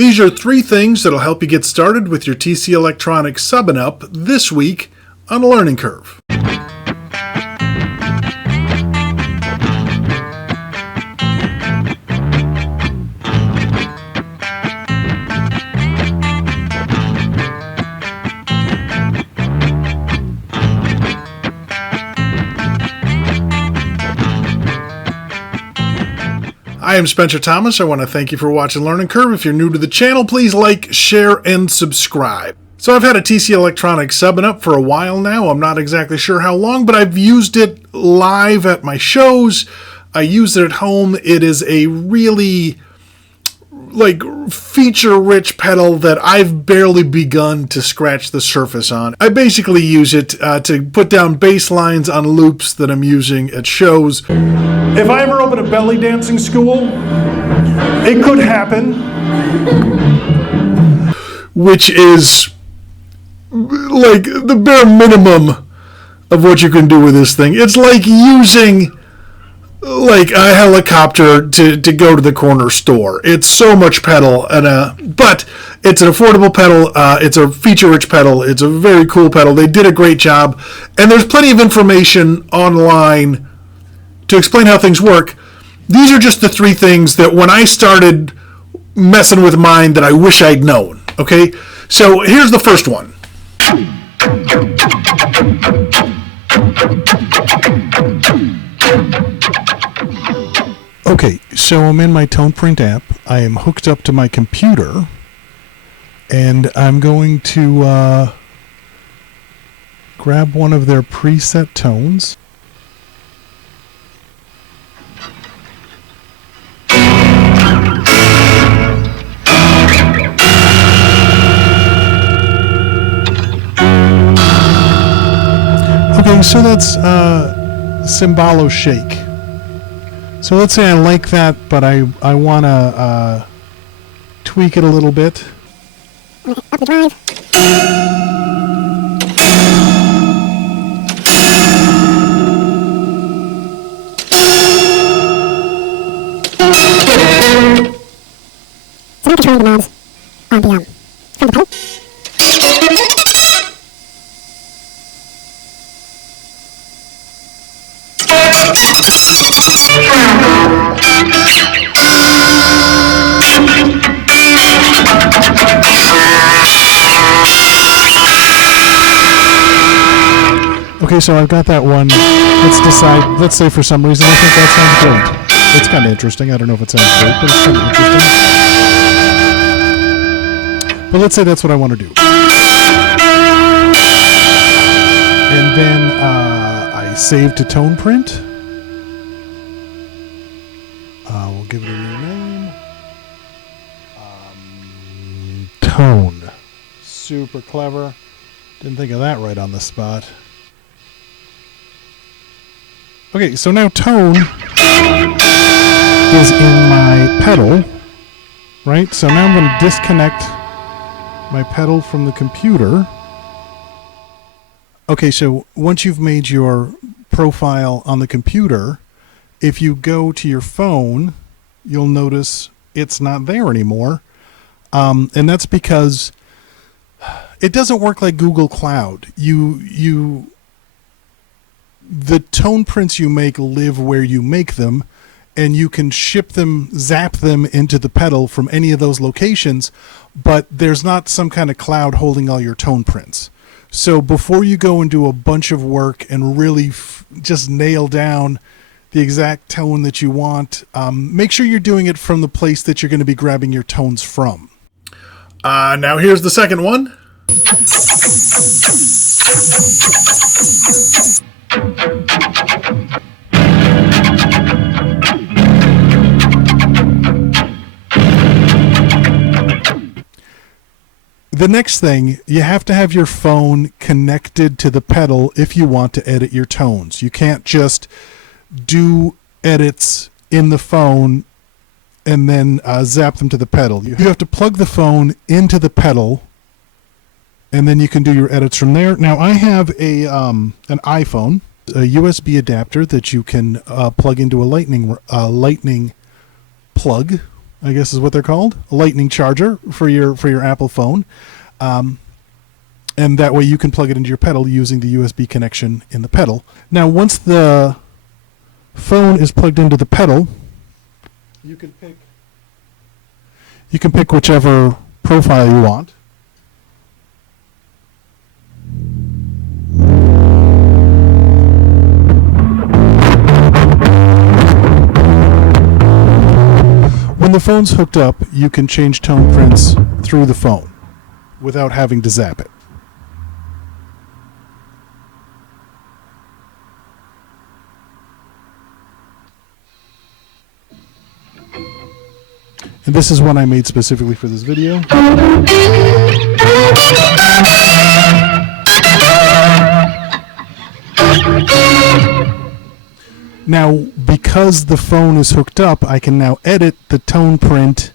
These are 3 things that'll help you get started with your TC Electronics Subnup this week on a learning curve. I am Spencer Thomas. I want to thank you for watching Learning Curve. If you're new to the channel, please like, share, and subscribe. So I've had a TC Electronics Subnup for a while now. I'm not exactly sure how long, but I've used it live at my shows. I use it at home. It is a really feature-rich pedal that I've barely begun to scratch the surface on. I basically use it to put down bass lines on loops that I'm using at shows. If I ever open a belly dancing school, it could happen, which is like the bare minimum of what you can do with this thing. It's like using a helicopter to go to the corner store. It's so much pedal, but it's an affordable pedal. It's a feature-rich pedal. It's a very cool pedal. They did a great job, and there's plenty of information online to explain how things work. These are just the 3 things that when I started messing with mine that I wish I'd known. Okay, so here's the first one. Okay, so I'm in my TonePrint app. I am hooked up to my computer, and I'm going to grab one of their preset tones. Okay, so that's Cymbalo Shake. So let's say I like that, but I want to tweak it a little bit. Up the drive. So now controlling the knobs on the from the pedal. Okay, so I've got that one. Let's decide. Let's say for some reason I think that sounds great. It's kind of interesting. I don't know if it sounds great, but it's kind of interesting. But let's say that's what I want to do. And then I save to TonePrint. We'll give it a new name. Tone. Super clever. Didn't think of that right on the spot. Okay, so now tone is in my pedal, right? So now I'm going to disconnect my pedal from the computer. Okay, so once you've made your profile on the computer, if you go to your phone, you'll notice it's not there anymore. And that's because it doesn't work like Google Cloud. The tone prints you make live where you make them, and you can zap them into the pedal from any of those locations, but there's not some kind of cloud holding all your tone prints. So before you go and do a bunch of work and really just nail down the exact tone that you want, make sure you're doing it from the place that you're going to be grabbing your tones from. Now here's the second one. The next thing, you have to have your phone connected to the pedal if you want to edit your tones. You can't just do edits in the phone and then zap them to the pedal. You have to plug the phone into the pedal, and then you can do your edits from there. Now, I have an iPhone, a USB adapter that you can plug into a lightning plug, I guess is what they're called, a lightning charger for your Apple phone. And that way you can plug it into your pedal using the USB connection in the pedal. Now, once the phone is plugged into the pedal, you can pick whichever profile you want. When the phone's hooked up, you can change tone prints through the phone without having to zap it. And this is one I made specifically for this video. Now, because the phone is hooked up, I can now edit the tone print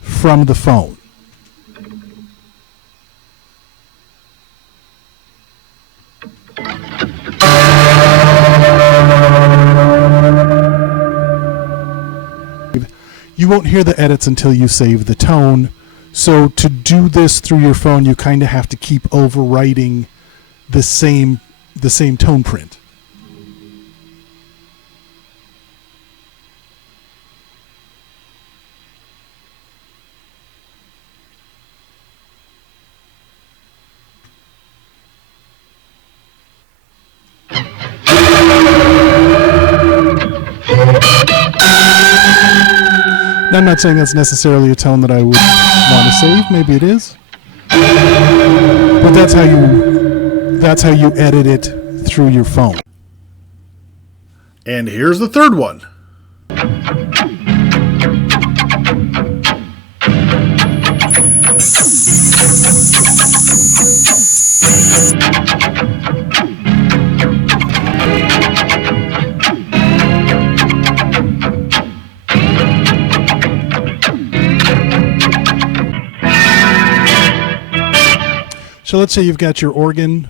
from the phone. You won't hear the edits until you save the tone. So to do this through your phone, you kind of have to keep overwriting the same tone print. Now, I'm not saying that's necessarily a tone that I would want to save. Maybe it is, but that's how you edit it through your phone. And here's the third one. So let's say you've got your organ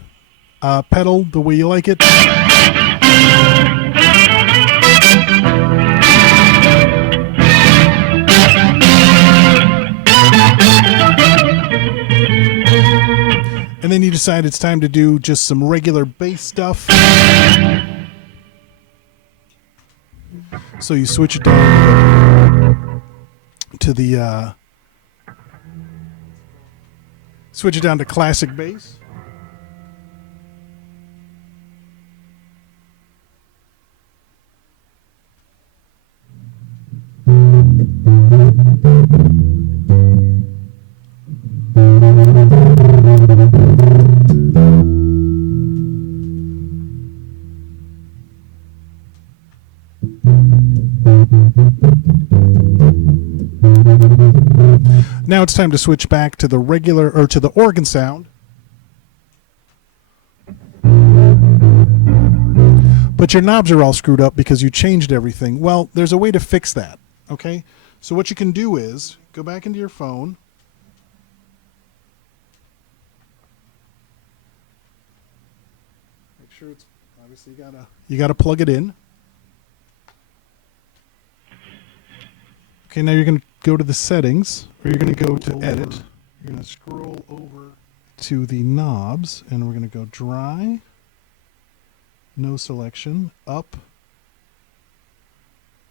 pedal the way you like it. And then you decide it's time to do just some regular bass stuff. So you switch it down to the switch it down to classic bass. Now it's time to switch back to the regular, or to the organ sound. But your knobs are all screwed up because you changed everything. Well, there's a way to fix that, okay? So what you can do is go back into your phone. Make sure it's, obviously you gotta plug it in. Okay, now you're going to go to the settings, or you're going to go to edit. You're going to scroll over to the knobs, and we're going to go dry, no selection, up,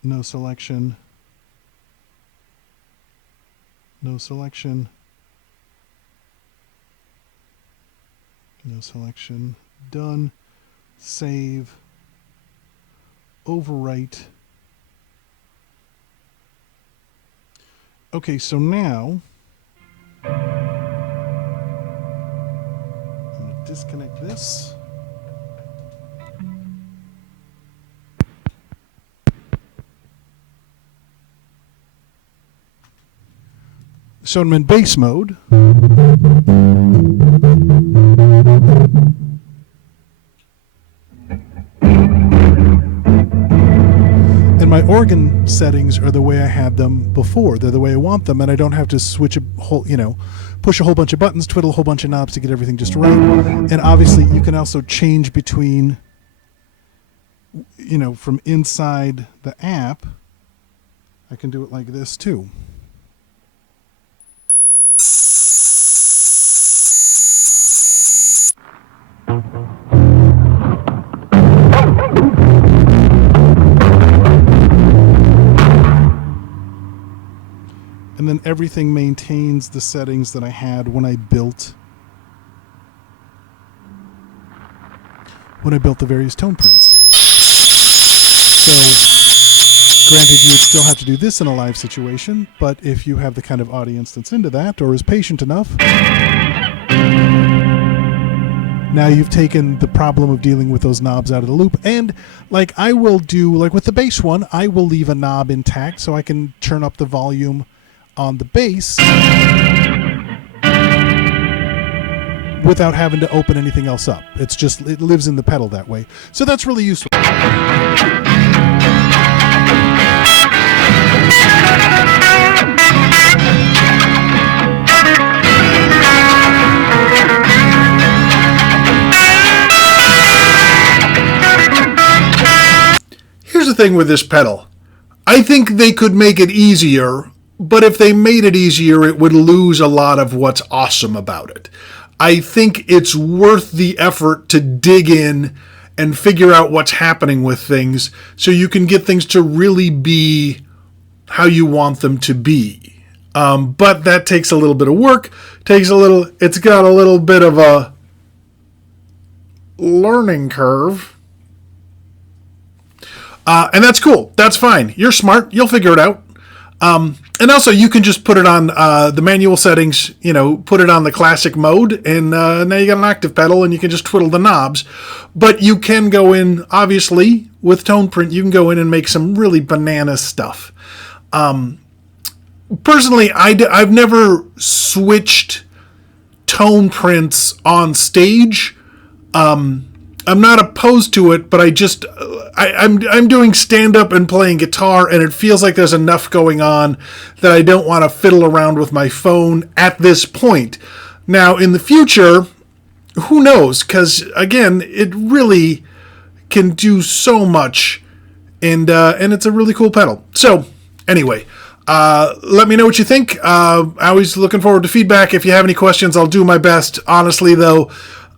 no selection, no selection, no selection, done, save, overwrite. Okay, so now I'm going to disconnect this. So I'm in bass mode. And my organ settings are the way I had them before. They're the way I want them, and I don't have to switch a whole, push a whole bunch of buttons, twiddle a whole bunch of knobs to get everything just right. And obviously you can also change between, from inside the app. I can do it like this too. And then everything maintains the settings that I had when I built the various tone prints. So, granted, you would still have to do this in a live situation, but if you have the kind of audience that's into that or is patient enough, now you've taken the problem of dealing with those knobs out of the loop. And like I will do, like with the bass one, I will leave a knob intact so I can turn up the volume on the bass without having to open anything else up. It's just, it lives in the pedal that way. So that's really useful. Here's the thing with this pedal. I think they could make it easier, but if they made it easier, it would lose a lot of what's awesome about it. I think it's worth the effort to dig in and figure out what's happening with things so you can get things to really be how you want them to be. But that takes a little bit of work, it's got a little bit of a learning curve. And that's cool. That's fine. You're smart. You'll figure it out. And also, you can just put it on the manual settings, put it on the classic mode, and now you got an octave pedal, and you can just twiddle the knobs. But you can go in, obviously, with Tone Print, you can go in and make some really banana stuff. Personally, I've never switched tone prints on stage. I'm not opposed to it, but I'm doing stand-up and playing guitar, and it feels like there's enough going on that I don't want to fiddle around with my phone at this point. Now, in the future, who knows? Because, again, it really can do so much, and it's a really cool pedal. So, anyway, let me know what you think. Always looking forward to feedback. If you have any questions, I'll do my best. Honestly, though,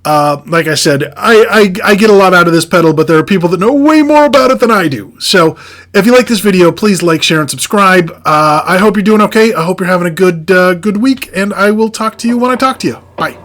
like I said, I get a lot out of this pedal, but there are people that know way more about it than I do. So if you like this video, please like, share, and subscribe. I hope you're doing okay. I hope you're having a good week, and I will talk to you when I talk to you. Bye.